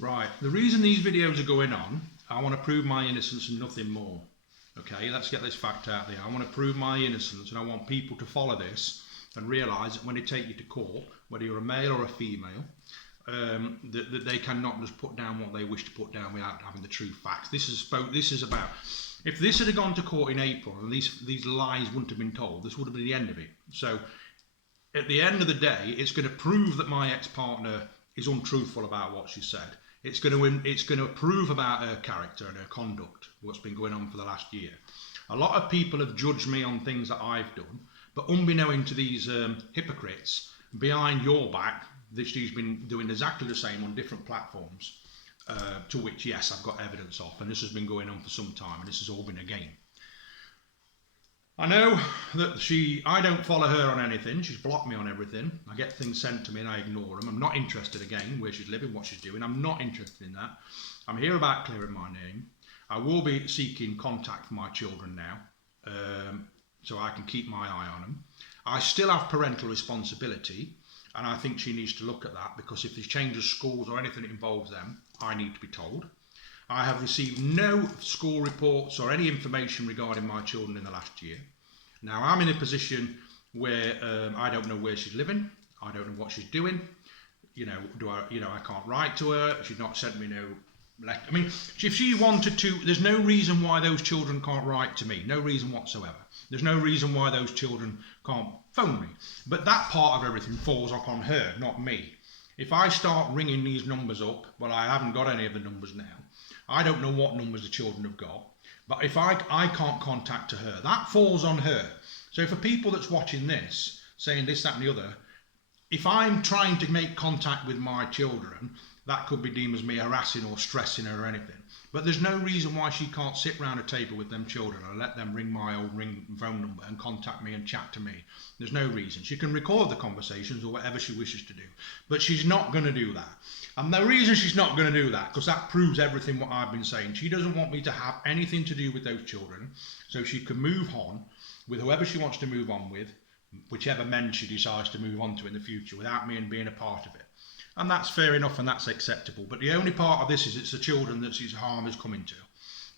Right, the reason these videos are going on, I want to prove my innocence and nothing more. Okay, let's get this fact out there. I want to prove my innocence, and I want people to follow this and realise that when they take you to court, whether you're a male or a female, that they cannot just put down what they wish to put down without having the true facts. This is about, if this had gone to court in April and these lies wouldn't have been told, this would have been the end of it. So at the end of the day, it's going to prove that my ex-partner is untruthful about what she said. It's going to prove about her character and her conduct, what's been going on for the last year. A lot of people have judged me on things that I've done, but unbeknown to these hypocrites, behind your back, she's been doing exactly the same on different platforms, to which, yes, I've got evidence of, and this has been going on for some time, and this has all been a game. I know that I don't follow her on anything. She's blocked me on everything. I get things sent to me and I ignore them. I'm not interested again where she's living, what she's doing. I'm not interested in that. I'm here about clearing my name. I will be seeking contact for my children now, so I can keep my eye on them. I still have parental responsibility, and I think she needs to look at that, because if there's changes schools or anything that involves them, I need to be told. I have received no school reports or any information regarding my children in the last year. Now I'm in a position where I don't know where she's living. I don't know what she's doing. I can't write to her. She's not sent me no letter. I mean, if she wanted to, there's no reason why those children can't write to me. No reason whatsoever. There's no reason why those children can't phone me. But that part of everything falls upon her, not me. If I start ringing these numbers up, well, I haven't got any of the numbers now. I don't know what numbers the children have got, but if I can't contact her, that falls on her. So for people that's watching this, saying this, that and the other, if I'm trying to make contact with my children, that could be deemed as me harassing or stressing her or anything. But there's no reason why she can't sit round a table with them children and let them ring my old phone number and contact me and chat to me. There's no reason. She can record the conversations or whatever she wishes to do, but she's not going to do that. And the reason she's not going to do that, because that proves everything what I've been saying. She doesn't want me to have anything to do with those children, so she can move on with whoever she wants to move on with, whichever men she decides to move on to in the future, without me and being a part of it. And that's fair enough and that's acceptable. But the only part of this is it's the children that his harm is coming to.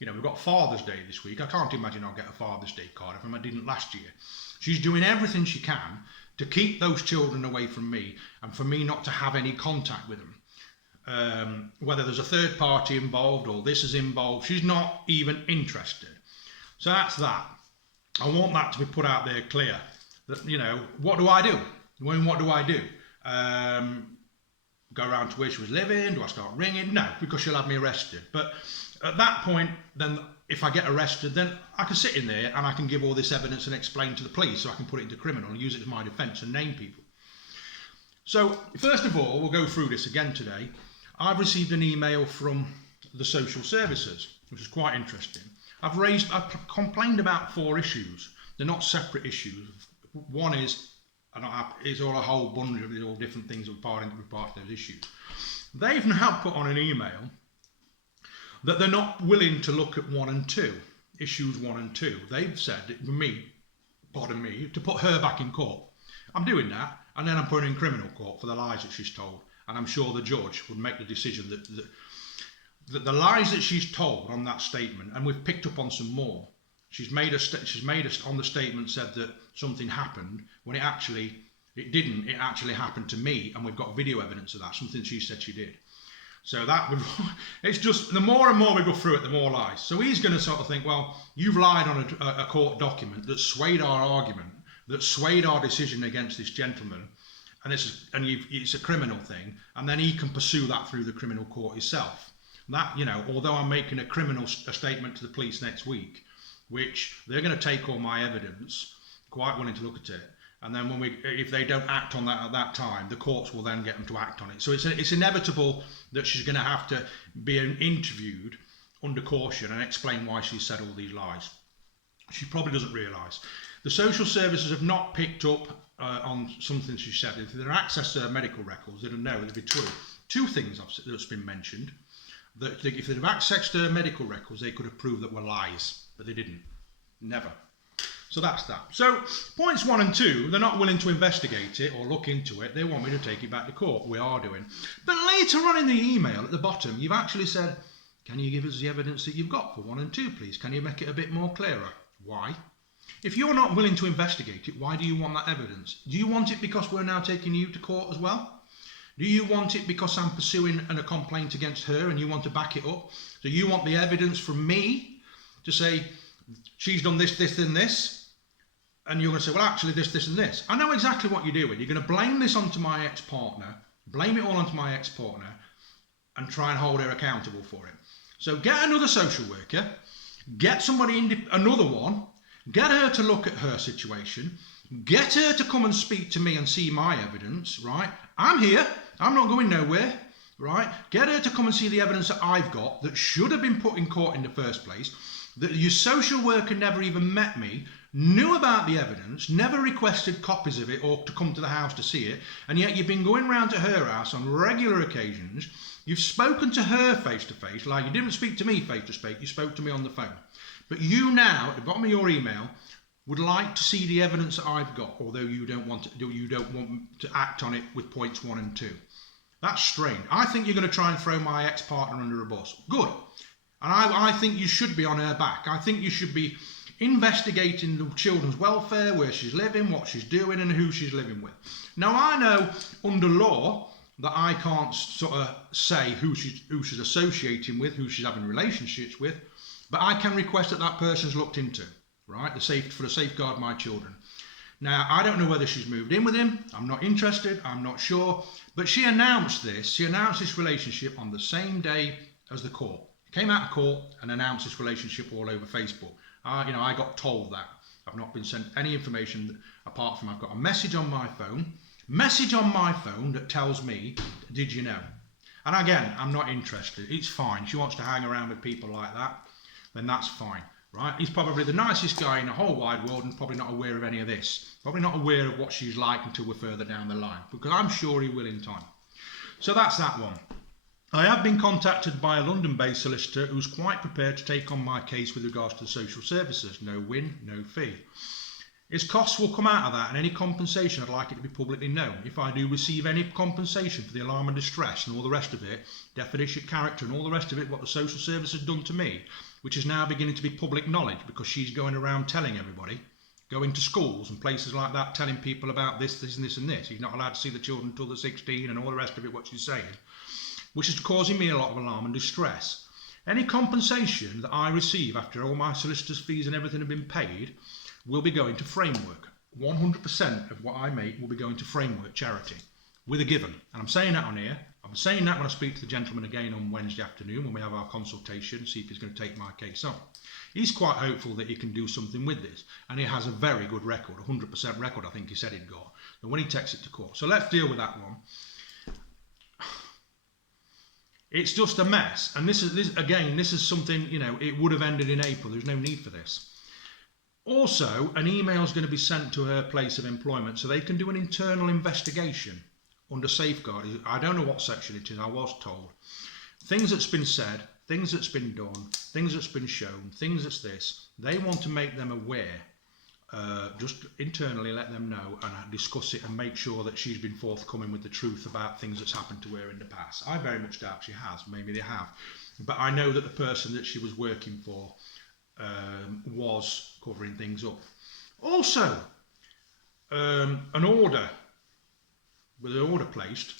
You know, we've got Father's Day this week. I can't imagine I'll get a Father's Day card if I didn't last year. She's doing everything she can to keep those children away from me and for me not to have any contact with them. Whether there's a third party involved or this is involved, she's not even interested. So that's that. I want that to be put out there clear. That, you know, what do I do? What do I do? Go around to where she was living? Do I start ringing? No, because she'll have me arrested. But at that point, then if I get arrested, then I can sit in there and I can give all this evidence and explain to the police, so I can put it into criminal and use it as my defence and name people. So first of all, we'll go through this again today. I've received an email from the social services, which is quite interesting. I've complained about 4 issues. They're not separate issues. One is, it's all a whole bunch of all different things that are part of those issues. They've now put on an email that they're not willing to look at 1 and 2, issues 1 and 2. They've said, to put her back in court. I'm doing that, and then I'm putting her in criminal court for the lies that she's told. And I'm sure the judge would make the decision that the lies that she's told on that statement, and we've picked up on some more. She's made on the statement said that something happened when it didn't. It actually happened to me, and we've got video evidence of that. Something she said she did. So it's just the more and more we go through it, the more lies. So he's going to sort of think, well, you've lied on a court document that swayed our argument, that swayed our decision against this gentleman, and it's a criminal thing, and then he can pursue that through the criminal court himself. That, you know, although I'm making a statement to the police next week, which they're going to take all my evidence, quite willing to look at it, and then if they don't act on that at that time, the courts will then get them to act on it. So it's inevitable that she's going to have to be interviewed under caution and explain why she said all these lies. She probably doesn't realise. The social services have not picked up on something she said. If they're access to her medical records, they don't know. It'll be true. 2 things that's been mentioned. That if they'd have access to her medical records, they could have proved that were lies, but they didn't. Never. So that's that. So points 1 and 2, they're not willing to investigate it or look into it. They want me to take it back to court. We are doing. But later on in the email at the bottom, you've actually said, can you give us the evidence that you've got for 1 and 2, please? Can you make it a bit more clearer? Why? If you're not willing to investigate it, why do you want that evidence? Do you want it because we're now taking you to court as well? Do you want it because I'm pursuing a complaint against her and you want to back it up? So you want the evidence from me to say, she's done this, this, and this? And you're going to say, well, actually, this, this, and this. I know exactly what you're doing. You're going to blame this onto my ex-partner, blame it all onto my ex-partner, and try and hold her accountable for it. So get another social worker, get somebody, another one, get her to look at her situation, get her to come and speak to me and see my evidence, right? I'm here. I'm not going nowhere, right? Get her to come and see the evidence that I've got that should have been put in court in the first place, that your social worker never even met me, knew about the evidence, never requested copies of it or to come to the house to see it, and yet you've been going round to her house on regular occasions. You've spoken to her face to face, like you didn't speak to me face to face, you spoke to me on the phone. But you now, at the bottom of your email, would like to see the evidence that I've got, although you don't want to act on it with points 1 and 2. That's strange. I think you're going to try and throw my ex-partner under a bus. Good. And I think you should be on her back. I think you should be investigating the children's welfare, where she's living, what she's doing, and who she's living with. Now, I know under law that I can't sort of say who she's associating with, who she's having relationships with, but I can request that that person's looked into, right? For the safeguard my children. Now, I don't know whether she's moved in with him. I'm not interested. I'm not sure. But she announced this. She announced this relationship on the same day as the court. Came out of court and announced this relationship all over Facebook. I got told that. I've not been sent any information apart from I've got a message on my phone that tells me, did you know? And again, I'm not interested. It's fine. She wants to hang around with people like that, then that's fine, right? He's probably the nicest guy in the whole wide world and probably not aware of any of this. Probably not aware of what she's like until we're further down the line, because I'm sure he will in time. So that's that one. I have been contacted by a London-based solicitor who's quite prepared to take on my case with regards to the social services. No win, no fee. His costs will come out of that, and any compensation, I'd like it to be publicly known. If I do receive any compensation for the alarm and distress and all the rest of it, definition, character and all the rest of it, what the social service has done to me, which is now beginning to be public knowledge because she's going around telling everybody, going to schools and places like that, telling people about this, this and this and this. She's not allowed to see the children until they're 16 and all the rest of it, what she's saying, which is causing me a lot of alarm and distress. Any compensation that I receive after all my solicitor's fees and everything have been paid will be going to Framework. 100% of what I make will be going to Framework charity with a given. And I'm saying that on here. I'm saying that when I speak to the gentleman again on Wednesday afternoon when we have our consultation, see if he's going to take my case on. He's quite hopeful that he can do something with this. And he has a very good record, 100% record I think he said he'd got. And when he takes it to court. So let's deal with that one. It's just a mess, and this is something, it would have ended in April. There's no need for this. Also, an email is going to be sent to her place of employment so they can do an internal investigation under safeguard. I don't know what section it is, I was told. Things that's been said, things that's been done, things that's been shown, things that's this. They want to make them aware. Just internally let them know and discuss it and make sure that she's been forthcoming with the truth about things that's happened to her in the past. I very much doubt she has. Maybe they have. But I know that the person that she was working for was covering things up. Also, an order, with an order placed,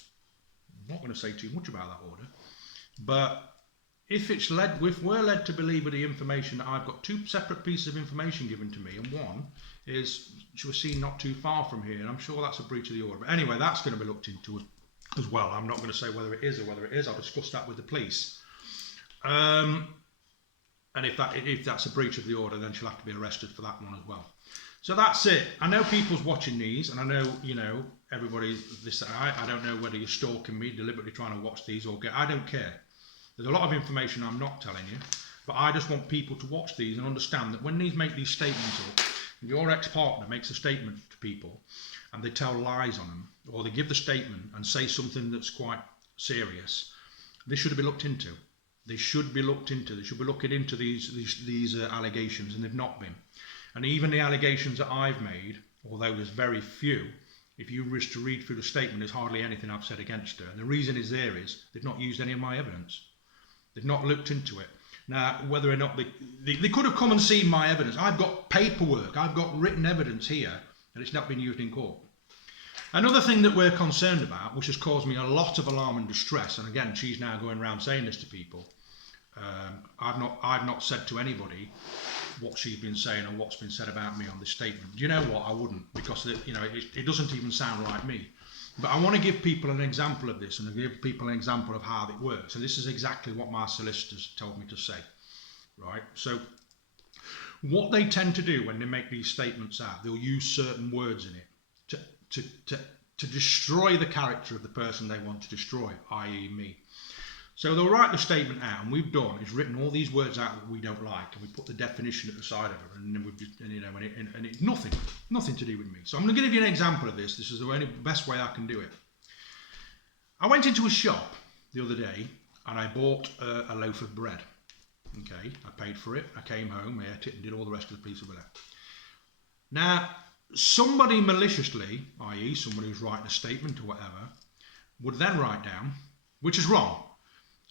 I'm not going to say too much about that order, but if we're led to believe with the information that I've got two separate pieces of information given to me, and one is she was seen not too far from here, and I'm sure that's a breach of the order. But anyway, that's going to be looked into as well. I'm not going to say whether it is or whether it is. I'll discuss that with the police. And if that's a breach of the order, then she'll have to be arrested for that one as well. So that's it. I know people's watching these, and I know, everybody. I don't know whether you're stalking me, deliberately trying to watch these or I don't care. There's a lot of information I'm not telling you, but I just want people to watch these and understand that when these make these statements up, and your ex-partner makes a statement to people and they tell lies on them, or they give the statement and say something that's quite serious, they should be looked into. They should be looked into. They should be looking into these allegations, and they've not been. And even the allegations that I've made, although there's very few, if you wish to read through the statement, there's hardly anything I've said against her. And the reason is they've not used any of my evidence. They've not looked into it. Now, whether or not they could have come and seen my evidence. I've got paperwork, I've got written evidence here, and it's not been used in court. Another thing that we're concerned about, which has caused me a lot of alarm and distress, and again, she's now going around saying this to people. I've not said to anybody what she's been saying or what's been said about me on this statement. Do you know what? I wouldn't, because it doesn't even sound like me. But I want to give people an example of this, and give people an example of how it works. And this is exactly what my solicitors told me to say, right? So what they tend to do when they make these statements out, they'll use certain words in it to destroy the character of the person they want to destroy, i.e. me. So they'll write the statement out, and we've done is written all these words out that we don't like, and we put the definition at the side of it, and then we've just, and it's nothing to do with me. So I'm going to give you an example of this. This is the best way I can do it. I went into a shop the other day, and I bought a loaf of bread. Okay, I paid for it. I came home, I ate it, and did all the rest of the piece of bread. Now, somebody maliciously, i.e. somebody who's writing a statement or whatever, would then write down, which is wrong.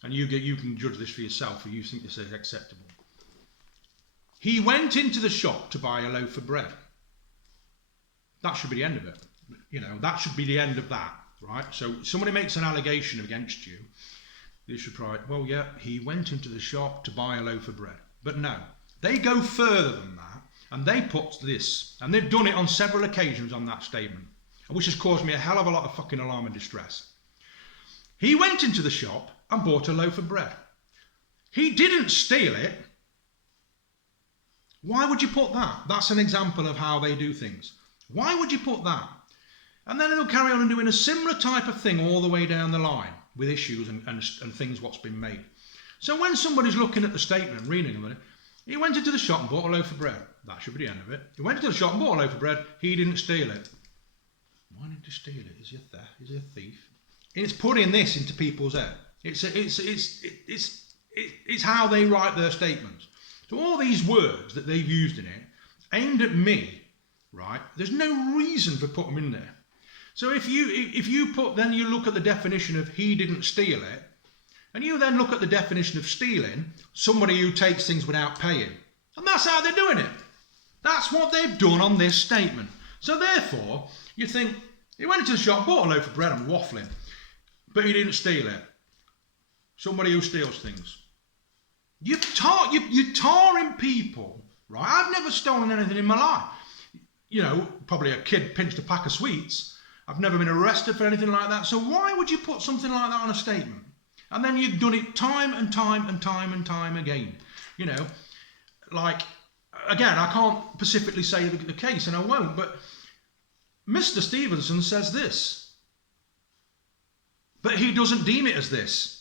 And you can judge this for yourself, if you think this is acceptable. He went into the shop to buy a loaf of bread. That should be the end of it. That should be the end of that, right? So somebody makes an allegation against you, you should write, well, yeah, he went into the shop to buy a loaf of bread. But no, they go further than that, and they put this, and they've done it on several occasions on that statement, which has caused me a hell of a lot of fucking alarm and distress. He went into the shop and bought a loaf of bread. He didn't steal it. Why would you put that? That's an example of how they do things. Why would you put that? And then they'll carry on and doing a similar type of thing all the way down the line with issues and things what's been made. So when somebody's looking at the statement and reading them, he went into the shop and bought a loaf of bread. That should be the end of it. He went into the shop and bought a loaf of bread. He didn't steal it. Why did he steal it? Is he a theft? Is he a thief? It's putting this into people's head. It's how they write their statements. So all these words that they've used in it, aimed at me, right? There's no reason for putting them in there. So if you put, then you look at the definition of he didn't steal it, and you then look at the definition of stealing, somebody who takes things without paying. And that's how they're doing it. That's what they've done on this statement. So therefore, you think, he went into the shop, bought a loaf of bread and waffling, but he didn't steal it. Somebody who steals things. You're tarring people, right? I've never stolen anything in my life. Probably a kid pinched a pack of sweets. I've never been arrested for anything like that. So why would you put something like that on a statement? And then you've done it time and time and time and time again. Like, again, I can't specifically say the case, and I won't, but Mr. Stevenson says this. But he doesn't deem it as this.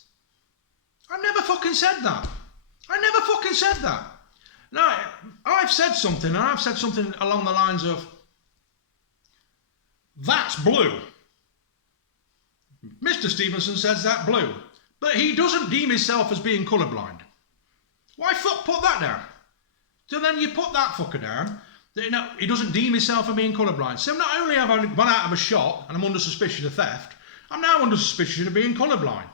I never fucking said that. Now, I've said something, and I've said something along the lines of, that's blue. Mr. Stevenson says that blue. But he doesn't deem himself as being colourblind. Why fuck put that down? So then you put that fucker down. He doesn't deem himself as being colourblind. So not only have I gone out of a shop and I'm under suspicion of theft, I'm now under suspicion of being colourblind.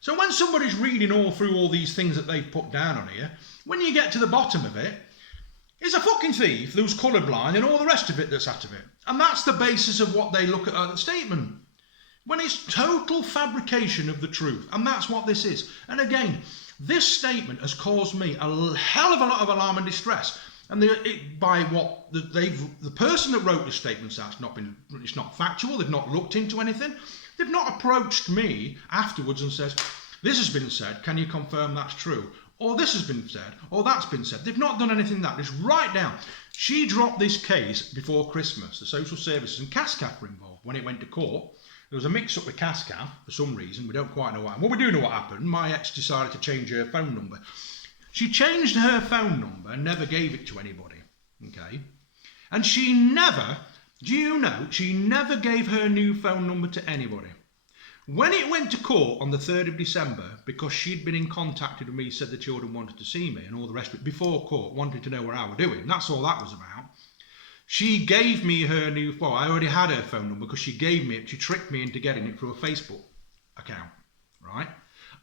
So when somebody's reading all through all these things that they've put down on here, when you get to the bottom of it, he's a fucking thief who's colourblind and all the rest of it that's out of it. And that's the basis of what they look at the statement. When it's total fabrication of the truth. And that's what this is. And again, this statement has caused me a hell of a lot of alarm and distress. And the person that wrote this statement, it's not factual, they've not looked into anything. They've not approached me afterwards and says, this has been said, can you confirm that's true? Or this has been said, or that's been said. They've not done anything that. It's right down. She dropped this case before Christmas. The social services and CASCAF were involved. When it went to court, there was a mix-up with CASCAF for some reason. We don't quite know why. Well, we do know what happened. My ex decided to change her phone number. She changed her phone number and never gave it to anybody. Okay? And she never gave her new phone number to anybody. When it went to court on the 3rd of December, because she'd been in contact with me, said the children wanted to see me and all the rest of it, before court, wanted to know what I were doing. That's all that was about. She gave me her new phone. I already had her phone number because she gave me it. She tricked me into getting it through a Facebook account, right?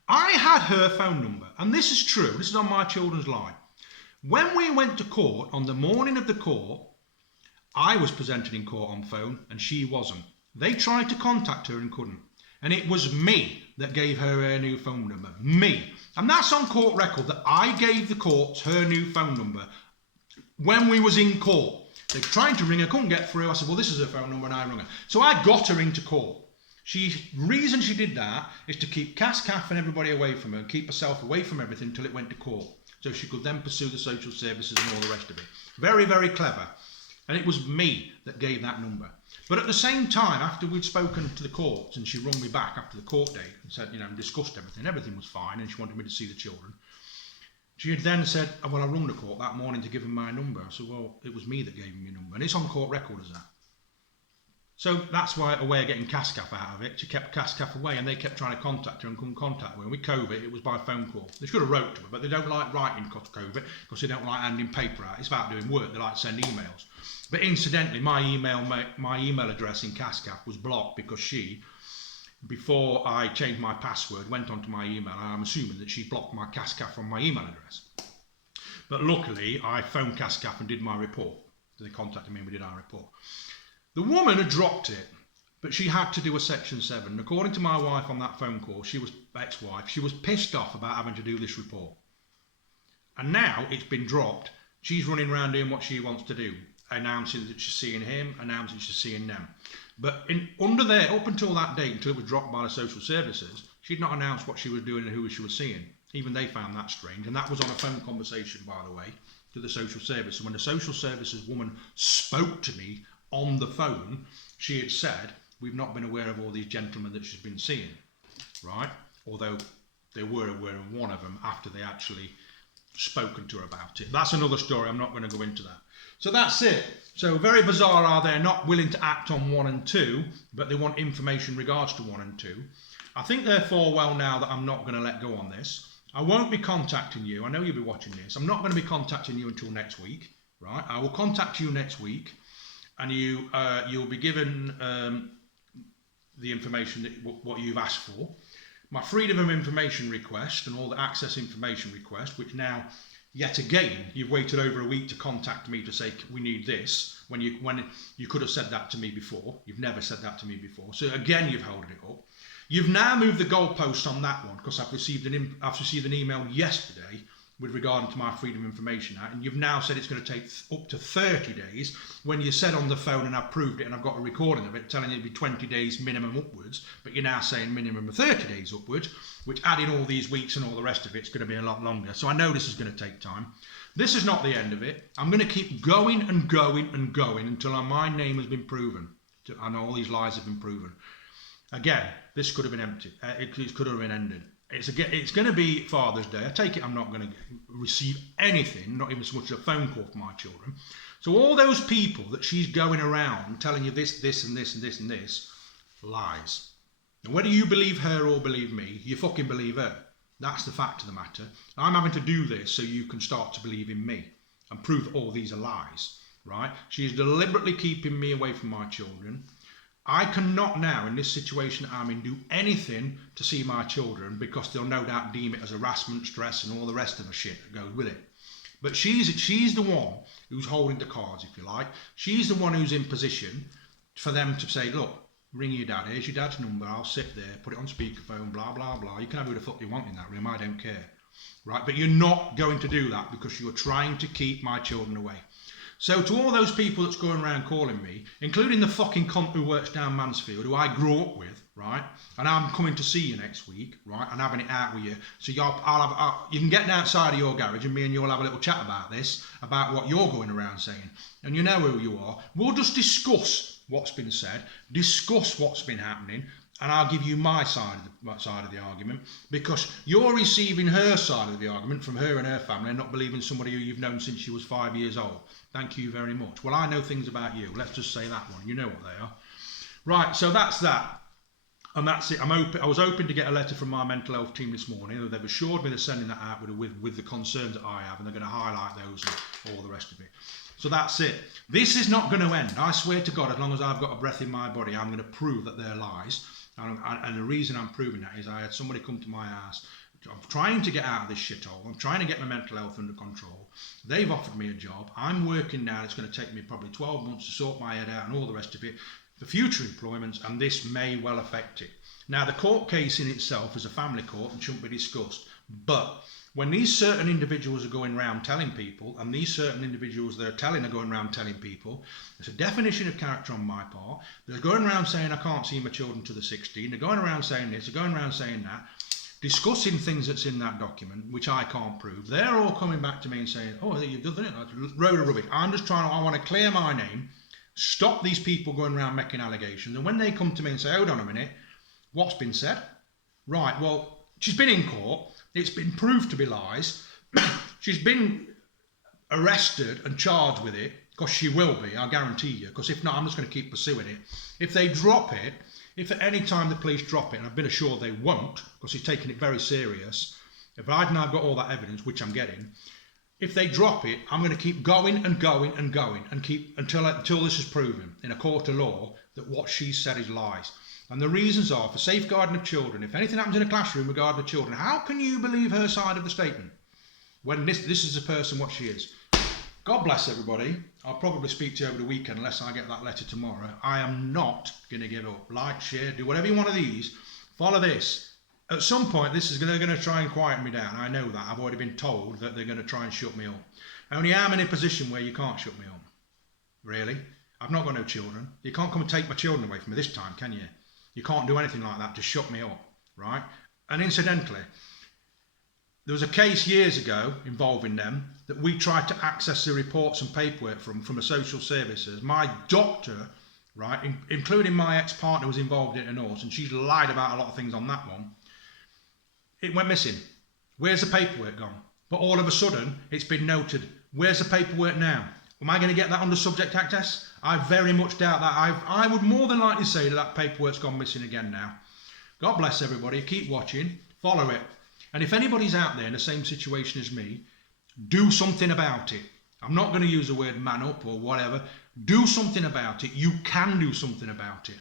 I had her phone number, and this is true. This is on my children's line. When we went to court, on the morning of the court, I was presented in court on phone, and she wasn't. They tried to contact her and couldn't. And it was me that gave her new phone number. Me. And that's on court record, that I gave the courts her new phone number when we was in court. They were trying to ring her, couldn't get through. I said, well, this is her phone number, and I rung her. So I got her into court. The reason she did that is to keep CASCAF and everybody away from her and keep herself away from everything until it went to court. So she could then pursue the social services and all the rest of it. Very, very clever. And it was me that gave that number. But at the same time, after we'd spoken to the courts and she rung me back after the court date and said, and discussed everything was fine, and she wanted me to see the children. She had then said, oh, well, I rung the court that morning to give him my number. I said, well, it was me that gave him your number. And it's on court record as that. So that's why a way of getting CASCAF out of it. She kept CASCAF away, and they kept trying to contact her and couldn't contact her. And with COVID, it was by phone call. They should have wrote to her, but they don't like writing because of COVID, because they don't like handing paper out. It's about doing work. They like to send emails. But incidentally, my email address in CASCAF was blocked because she, before I changed my password, went onto my email. I'm assuming that she blocked my CASCAF from my email address. But luckily, I phoned CASCAF and did my report. They contacted me and we did our report. The woman had dropped it, but she had to do a Section 7. According to my wife on that phone call, ex-wife, she was pissed off about having to do this report. And now it's been dropped. She's running around doing what she wants to do, announcing that she's seeing him, announcing she's seeing them. But under there, up until that date, until it was dropped by the social services, she'd not announced what she was doing and who she was seeing. Even they found that strange. And that was on a phone conversation, by the way, to the social service. And when the social services woman spoke to me on the phone, she had said, we've not been aware of all these gentlemen that she's been seeing, right? Although they were aware of one of them after they actually spoken to her about it. That's another story. I'm not going to go into that. So that's it. So very bizarre are they not willing to act on 1 and 2, but they want information in regards to 1 and 2. I think therefore well now that I'm not going to let go on this. I won't be contacting you. I know you'll be watching this. I'm not going to be contacting you until next week, right? I will contact you next week, and you'll be given the information that what you've asked for. My freedom of information request and all the access information request, which now, yet again, you've waited over a week to contact me to say we need this, when you could have said that to me before. You've never said that to me before. So again, you've held it up. You've now moved the goalposts on that one because I've received an email yesterday with regard to my Freedom of Information Act, and you've now said it's going to take up to 30 days when you said on the phone, and I've proved it and I've got a recording of it telling you it'd be 20 days minimum upwards, but you're now saying minimum of 30 days upwards, which adding all these weeks and all the rest of it's going to be a lot longer. So I know this is going to take time. This is not the end of it. I'm going to keep going and going and going until my name has been proven and all these lies have been proven. Again, this could have been empty. It could have been ended. It's going to be Father's Day. I take it I'm not going to receive anything, not even so much as a phone call from my children. So all those people that she's going around telling you this, this, and this, and this, and this, lies. And whether you believe her or believe me, you fucking believe her. That's the fact of the matter. I'm having to do this so you can start to believe in me and prove that all these are lies, right? She is deliberately keeping me away from my children. I cannot now, in this situation I'm in, do anything to see my children because they'll no doubt deem it as harassment, stress, and all the rest of the shit that goes with it. But she's the one who's holding the cards, if you like. She's the one who's in position for them to say, look, ring your dad, here's your dad's number, I'll sit there, put it on speakerphone, blah, blah, blah. You can have who the fuck you want in that room, I don't care. Right? But you're not going to do that because you're trying to keep my children away. So to all those people that's going around calling me, including the fucking cunt who works down Mansfield, who I grew up with, right? And I'm coming to see you next week, right? And having it out with you. So you can get outside of your garage and me and you will have a little chat about this, about what you're going around saying. And you know who you are. We'll just discuss what's been said, discuss what's been happening, and I'll give you my side of the argument, because you're receiving her side of the argument from her and her family and not believing somebody who you've known since she was 5 years old. Thank you very much. Well, I know things about you. Let's just say that one. You know what they are. Right, so that's that. And that's it. I was hoping to get a letter from my mental health team this morning. They've assured me they're sending that out with the concerns that I have, and they're going to highlight those and all the rest of it. So that's it. This is not going to end. I swear to God, as long as I've got a breath in my body, I'm going to prove that they're lies. And the reason I'm proving that is I had somebody come to my house. I'm trying to get out of this shithole. I'm trying to get my mental health under control. They've offered me a job. I'm working now. It's going to take me probably 12 months to sort my head out and all the rest of it for future employments, and this may well affect it. Now, the court case in itself is a family court and shouldn't be discussed. But when these certain individuals are going around telling people, and these certain individuals they're telling are going around telling people, it's a definition of character on my part. They're going around saying I can't see my children to the 16. They're going around saying this. They're going around saying that, discussing things that's in that document, which I can't prove. They're all coming back to me and saying, oh, you've done it. Load of rubbish. I want to clear my name, stop these people going around making allegations. And when they come to me and say, hold on a minute, what's been said? Right, well, she's been in court. It's been proved to be lies. She's been arrested and charged with it, because she will be, I guarantee you, because if not, I'm just going to keep pursuing it. If they drop it, if at any time the police drop it, and I've been assured they won't, because he's taken it very serious, if I've got all that evidence, which I'm getting, if they drop it, I'm going to keep going and going and going and keep until this is proven in a court of law that what she said is lies. And the reasons are for safeguarding of children. If anything happens in a classroom regarding the children, how can you believe her side of the statement when this is the person what she is? God bless everybody. I'll probably speak to you over the weekend unless I get that letter tomorrow. I am not going to give up. Like, share, do whatever you want of these. Follow this. At some point, this is going to try and quieten me down. I know that. I've already been told that they're going to try and shut me up. Only I'm in a position where you can't shut me up. Really? I've not got no children. You can't come and take my children away from me this time, can you? You can't do anything like that to shut me up, right? And incidentally, there was a case years ago involving them that we tried to access the reports and paperwork from the social services. My doctor, right, including my ex-partner, was involved in it and all, and she's lied about a lot of things on that one. It went missing. Where's the paperwork gone? But all of a sudden, it's been noted. Where's the paperwork now? Am I going to get that under subject access? I very much doubt that. I would more than likely say that paperwork's gone missing again now. God bless everybody. Keep watching. Follow it. And if anybody's out there in the same situation as me, do something about it. I'm not going to use the word man up or whatever. Do something about it. You can do something about it.